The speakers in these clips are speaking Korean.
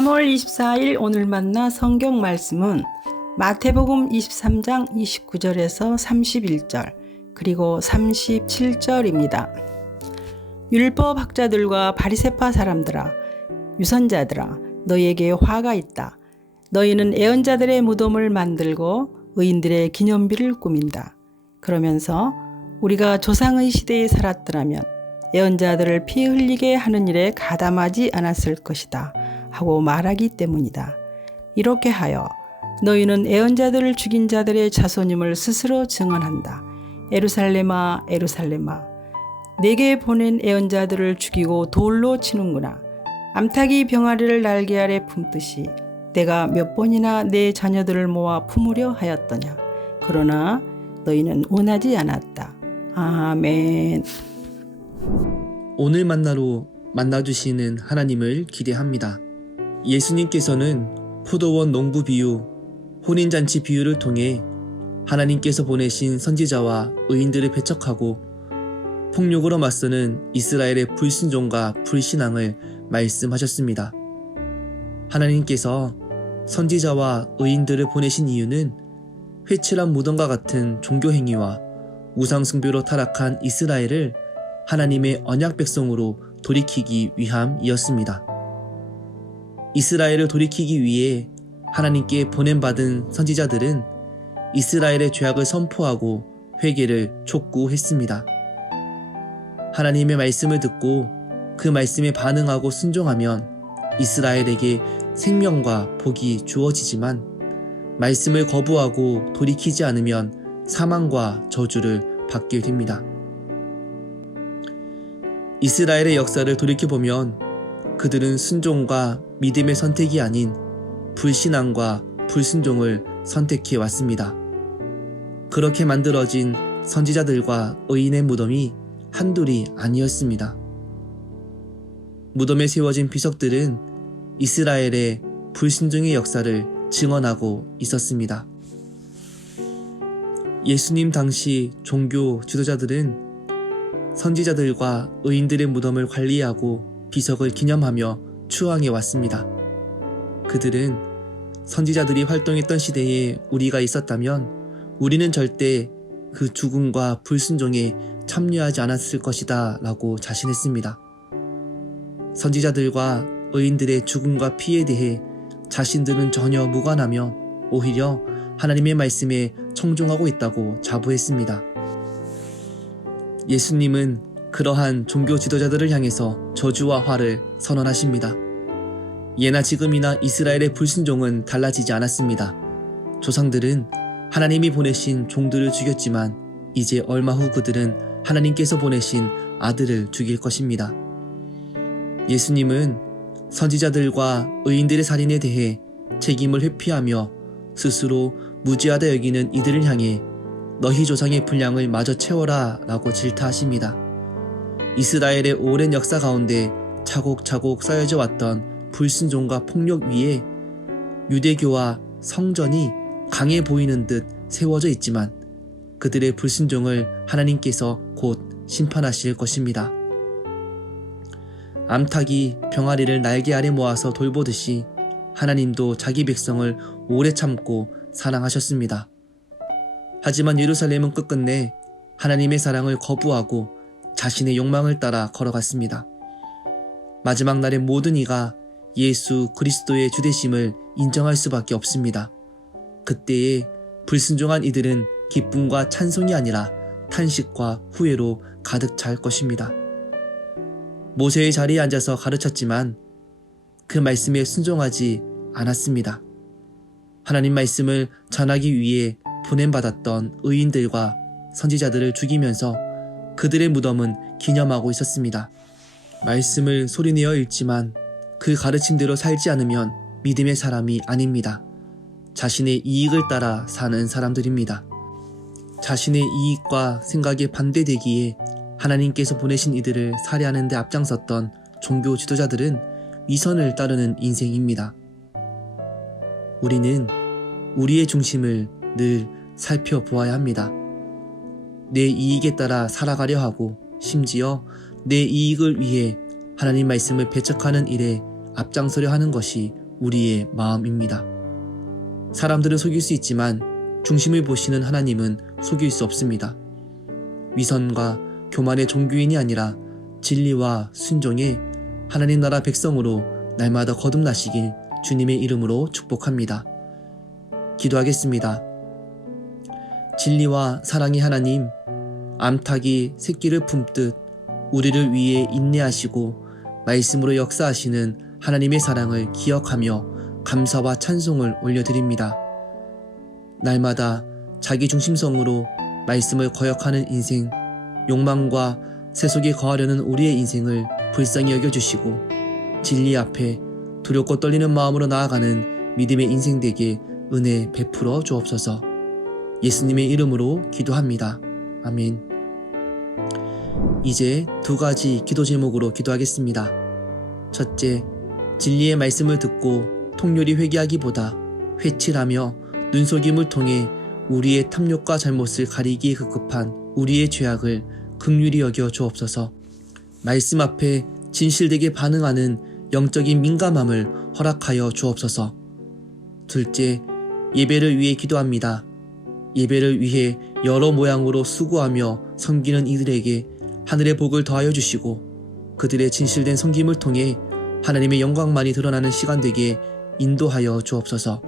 3월 24일 오늘 만나 성경 말씀은 마태복음 23장 29절에서 31절 그리고 37절입니다. 율법학자들과 바리새파 사람들아, 유선자들아, 너희에게 화가 있다. 너희는 애언자들의 무덤을 만들고 의인들의 기념비를 꾸민다. 그러면서 우리가 조상의 시대에 살았더라면 애언자들을 피 흘리게 하는 일에 가담하지 않았을 것이다 하고 말하기 때문이다. 이렇게 하여 너희는 애언자들을 죽인 자들의 자손임을 스스로 증언한다. 예루살렘아, 예루살렘아, 내게 보낸 애언자들을 죽이고 돌로 치는구나. 암탉이 병아리를 날개 아래 품듯이 내가 몇 번이나 내 자녀들을 모아 품으려 하였더냐. 그러나 너희는 원하지 않았다. 아멘. 오늘 만나로 만나주시는 하나님을 기대합니다. 예수님께서는 포도원 농부 비유, 혼인잔치 비유를 통해 하나님께서 보내신 선지자와 의인들을 배척하고 폭력으로 맞서는 이스라엘의 불순종과 불신앙을 말씀하셨습니다. 하나님께서 선지자와 의인들을 보내신 이유는 회칠한 무덤과 같은 종교행위와 우상숭배로 타락한 이스라엘을 하나님의 언약 백성으로 돌이키기 위함이었습니다. 이스라엘을 돌이키기 위해 하나님께 보냄받은 선지자들은 이스라엘의 죄악을 선포하고 회개를 촉구했습니다. 하나님의 말씀을 듣고 그 말씀에 반응하고 순종하면 이스라엘에게 생명과 복이 주어지지만 말씀을 거부하고 돌이키지 않으면 사망과 저주를 받게 됩니다. 이스라엘의 역사를 돌이켜보면 그들은 순종과 믿음의 선택이 아닌 불신앙과 불순종을 선택해 왔습니다. 그렇게 만들어진 선지자들과 의인의 무덤이 한둘이 아니었습니다. 무덤에 세워진 비석들은 이스라엘의 불순종의 역사를 증언하고 있었습니다. 예수님 당시 종교 지도자들은 선지자들과 의인들의 무덤을 관리하고 비석을 기념하며 추앙해 왔습니다. 그들은 선지자들이 활동했던 시대에 우리가 있었다면 우리는 절대 그 죽음과 불순종에 참여하지 않았을 것이다 라고 자신했습니다. 선지자들과 의인들의 죽음과 피에 대해 자신들은 전혀 무관하며 오히려 하나님의 말씀에 청종하고 있다고 자부했습니다. 예수님은 그러한 종교 지도자들을 향해서 저주와 화를 선언하십니다. 예나 지금이나 이스라엘의 불순종은 달라지지 않았습니다. 조상들은 하나님이 보내신 종들을 죽였지만 이제 얼마 후 그들은 하나님께서 보내신 아들을 죽일 것입니다. 예수님은 선지자들과 의인들의 살인에 대해 책임을 회피하며 스스로 무지하다 여기는 이들을 향해 너희 조상의 분량을 마저 채워라 라고 질타하십니다. 이스라엘의 오랜 역사 가운데 차곡차곡 쌓여져 왔던 불순종과 폭력 위에 유대교와 성전이 강해 보이는 듯 세워져 있지만 그들의 불순종을 하나님께서 곧 심판하실 것입니다. 암탉이 병아리를 날개 아래 모아서 돌보듯이 하나님도 자기 백성을 오래 참고 사랑하셨습니다. 하지만 예루살렘은 끝끝내 하나님의 사랑을 거부하고 자신의 욕망을 따라 걸어갔습니다. 마지막 날의 모든 이가 예수 그리스도의 주되심을 인정할 수밖에 없습니다. 그때에 불순종한 이들은 기쁨과 찬송이 아니라 탄식과 후회로 가득 찰 것입니다. 모세의 자리에 앉아서 가르쳤지만 그 말씀에 순종하지 않았습니다. 하나님 말씀을 전하기 위해 보냄받았던 의인들과 선지자들을 죽이면서 그들의 무덤은 기념하고 있었습니다. 말씀을 소리내어 읽지만 그 가르침대로 살지 않으면 믿음의 사람이 아닙니다. 자신의 이익을 따라 사는 사람들입니다. 자신의 이익과 생각에 반대되기에 하나님께서 보내신 이들을 살해하는 데 앞장섰던 종교 지도자들은 위선을 따르는 인생입니다. 우리는 우리의 중심을 늘 살펴보아야 합니다. 내 이익에 따라 살아가려 하고 심지어 내 이익을 위해 하나님 말씀을 배척하는 일에 앞장서려 하는 것이 우리의 마음입니다. 사람들은 속일 수 있지만 중심을 보시는 하나님은 속일 수 없습니다. 위선과 교만의 종교인이 아니라 진리와 순종의 하나님 나라 백성으로 날마다 거듭나시길 주님의 이름으로 축복합니다. 기도하겠습니다. 진리와 사랑의 하나님, 암탉이 새끼를 품듯 우리를 위해 인내하시고 말씀으로 역사하시는 하나님의 사랑을 기억하며 감사와 찬송을 올려드립니다. 날마다 자기 중심성으로 말씀을 거역하는 인생, 욕망과 세속에 거하려는 우리의 인생을 불쌍히 여겨주시고 진리 앞에 두렵고 떨리는 마음으로 나아가는 믿음의 인생 되게 은혜 베풀어 주옵소서. 예수님의 이름으로 기도합니다. 아멘. 이제 두 가지 기도 제목으로 기도하겠습니다. 첫째, 진리의 말씀을 듣고 통렬히 회개하기보다 회칠하며 눈속임을 통해 우리의 탐욕과 잘못을 가리기에 급급한 우리의 죄악을 긍휼히 여겨 주옵소서. 말씀 앞에 진실되게 반응하는 영적인 민감함을 허락하여 주옵소서. 둘째, 예배를 위해 기도합니다. 예배를 위해 여러 모양으로 수고하며 섬기는 이들에게 하늘의 복을 더하여 주시고 그들의 진실된 섬김을 통해 하나님의 영광만이 드러나는 시간 되게 인도하여 주옵소서.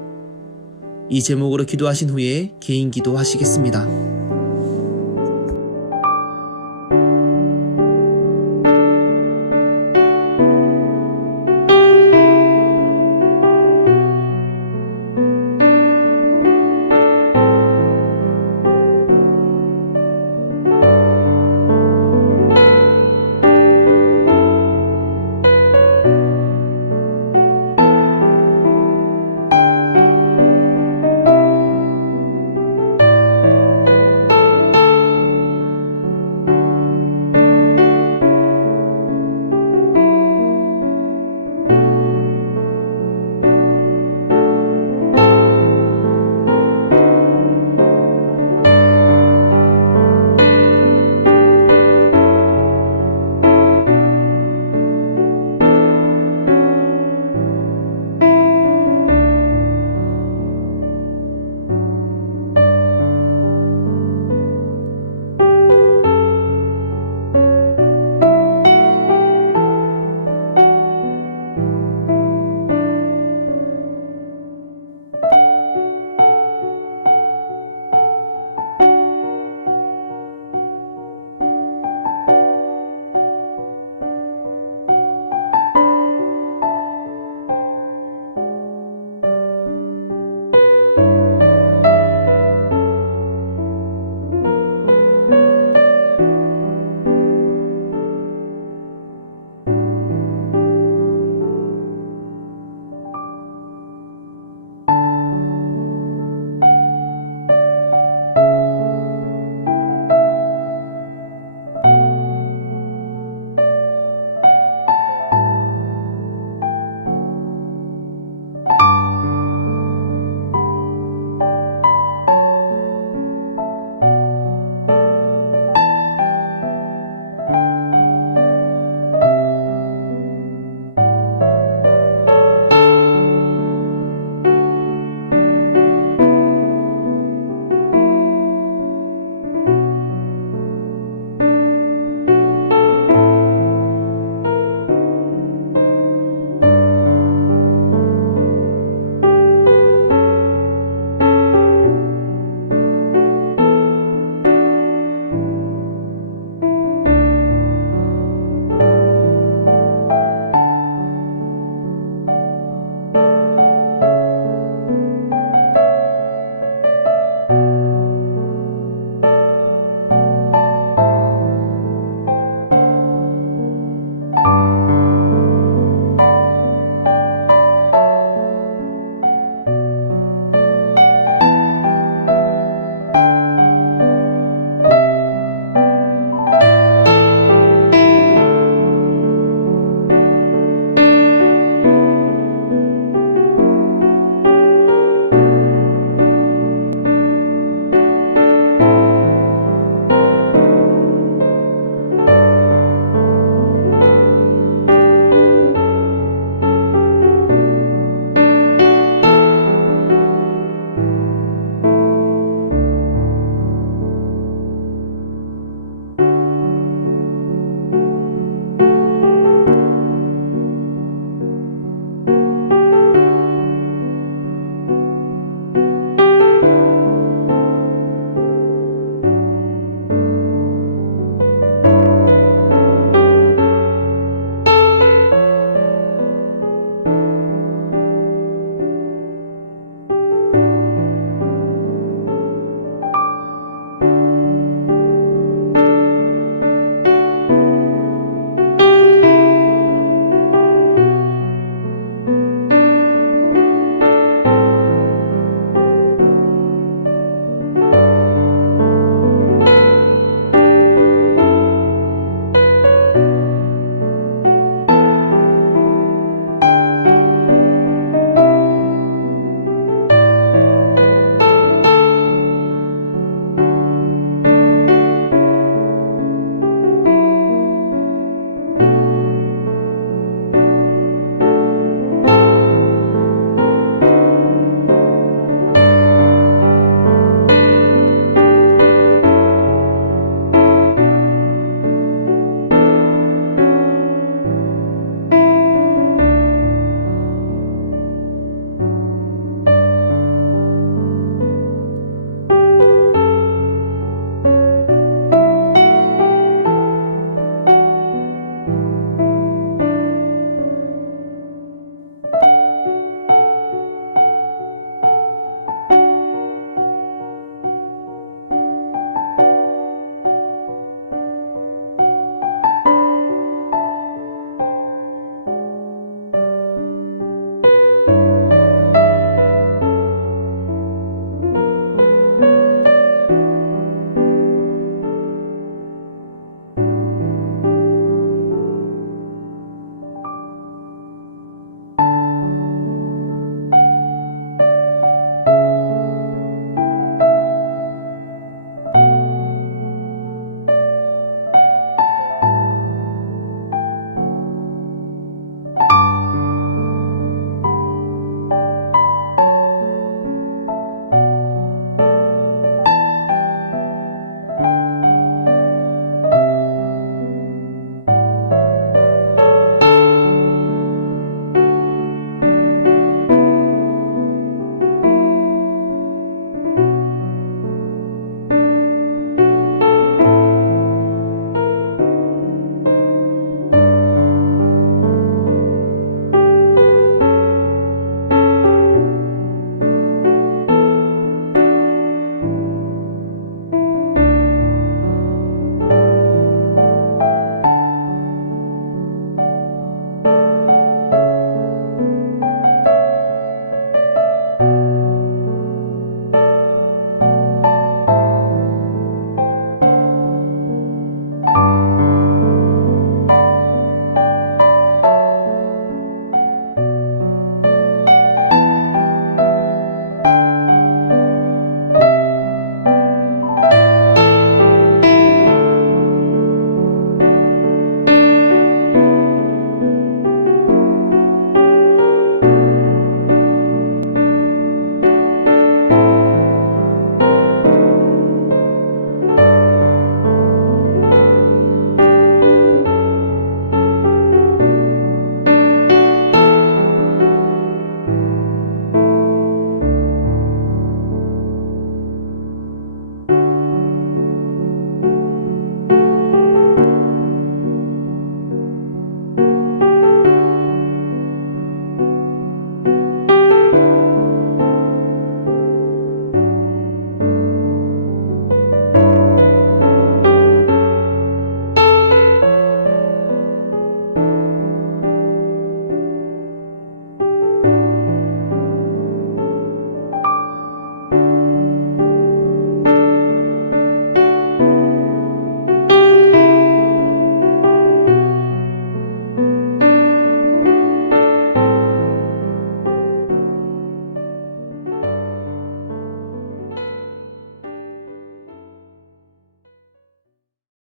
이 제목으로 기도하신 후에 개인 기도하시겠습니다.